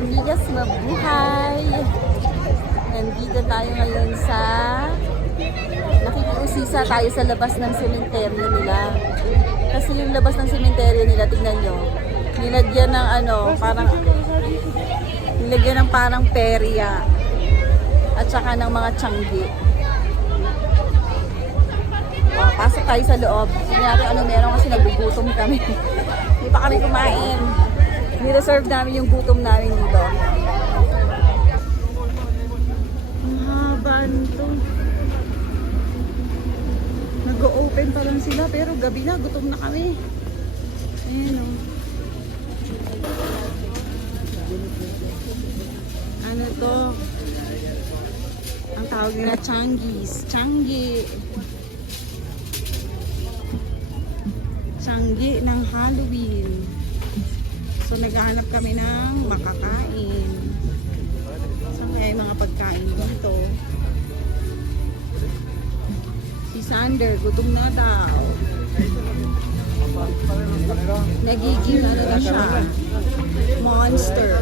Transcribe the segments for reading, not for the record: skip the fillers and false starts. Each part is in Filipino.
amigas, mabuhay! Nandito tayo ngayon sa nakikiusisa tayo sa labas ng sementeryo nila. Kasi yung labas ng sementeryo nila, tingnan nyo, nilagyan ng parang perya at saka ng mga tiyanggi. Pasok tayo sa loob. Hindi natin ano meron kasi nagugutom kami. Hindi pa kami kumain. Ni-reserve namin yung gutom namin dito. Ang haba nito. Nag-open pa lang sila pero gabi na, gutom na kami. Ayan o. Ano to? Ang tawag nila Changgis. Changi. Changi ng Halloween. So naghahanap kami ng makakain. Saan kaya yung mga pagkain dito? Si Sander, gutom na daw. Nagiging ano na siya. Monster.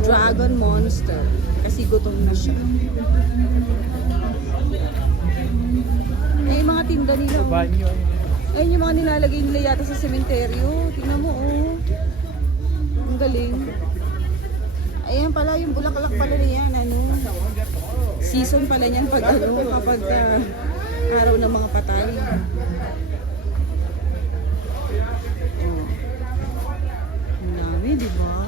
Dragon monster. Kasi gutom na siya. Eh, mga tinda nila. Ayun yung mga nilalagay nila yata sa sementeryo. Tingnan mo, oh. Ang galing. Ayan pala, yung bulaklak pala niyan, ano. Season pala niyan pag ano, kapag araw ng mga patay. Ang dami, di ba?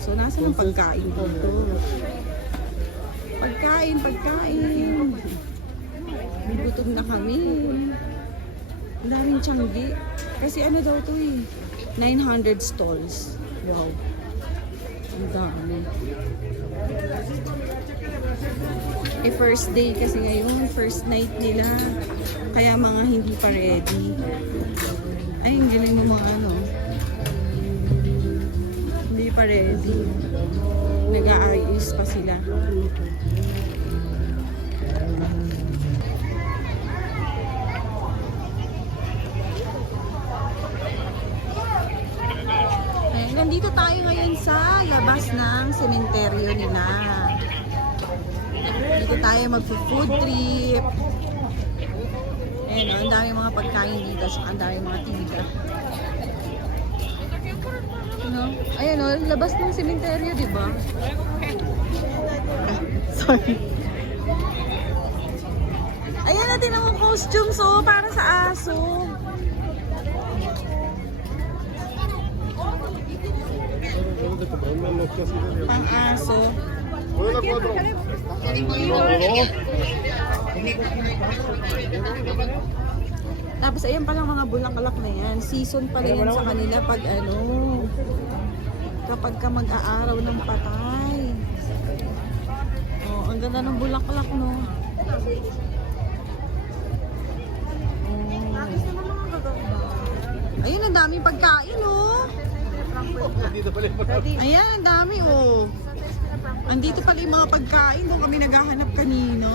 So, nasa ng pagkain dito? Pagkain. May gutom na kami. Ang daming tiyanggi. Kasi ano daw to eh. 900 stalls. Wow. Ang dami. Eh first day kasi ngayon. First night nila. Kaya mga hindi pa ready. Ay, ang galing mo mga ano. Hindi pa ready. Nag-aayos pa sila. Nandito tayo ngayon sa labas ng sementeryo nila. Dito tayo mag-food trip. Ayan o, ang dami mga pagkain dito. So, ang dami mga tinda. Ano? Ayan o, labas ng sementeryo, di ba? Sorry. Ayan natin ang costumes o, para sa aso. Pang-aso. Tapos ayan palang mga bulaklak na yan. Season pa rin yan sa kanila pag ano, kapag ka mag-aaraw ng patay. Oh, ang ganda ng bulaklak, no? Oh. Ayun, ang daming pagkain, no? Ayan, ang dami, oh. Andito pala yung mga pagkain. Doon kami naghahanap kanina.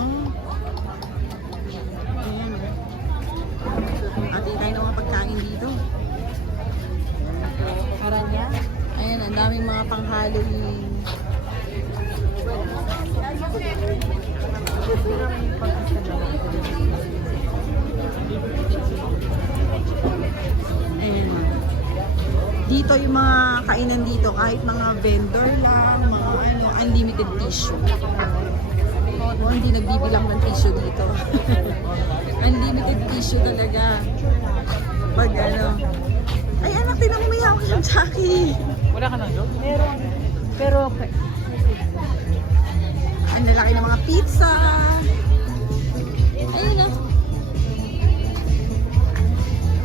Ayan, oh. Ati tayo ng mga pagkain dito. Ayan, ang daming mga pang-Halloween. Ayan. Dito yung mga kainan dito, kahit mga vendor lang, mga ano, unlimited tissue. O, hindi nagbibilang ng tissue dito. Unlimited tissue talaga. Pag ano. Ay anak, tinan mo may hawak yung Jackie. Wala ka nang joke? Meron. Pero okay. Ang lalaki ng mga pizza. Ayun na.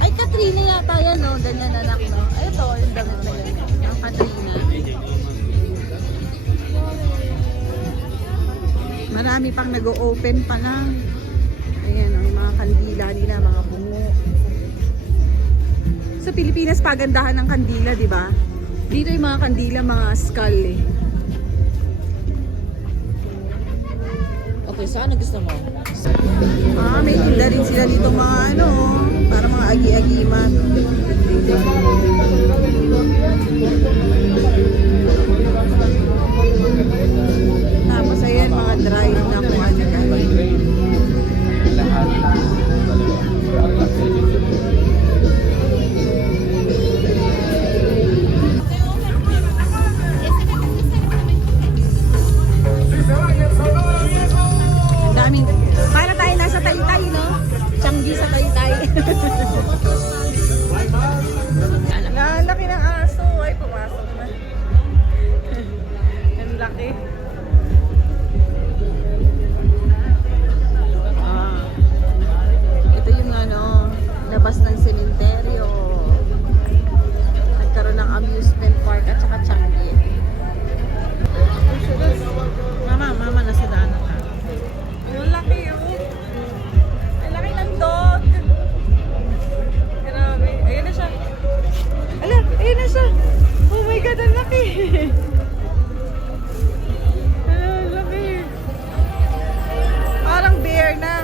Ay, Katrina yata yan, no? Ganyan anak, no? Ay, ito, yung damit na yun. Ang Katrina. Marami pang nag-o-open pa lang. Ayan, ang mga kandila nila, mga bungo. Sa Pilipinas, pagandahan ng kandila, di ba? Dito yung mga kandila, mga skull eh. Okay, saan gusto mo? May tinda rin sila dito mga ano, para mga agi-agiman. laki. Ah. Ito yung ano, labas ng sementeryo. Nagkaroon ng amusement park at saka Changi. Mama, nasa daanan ka. Ang laki oh. Ang laki ng dog. Grabe. Ayun na siya. Ala, ayun na siya. Oh my God, ang laki. Ang laki. Parang bear na.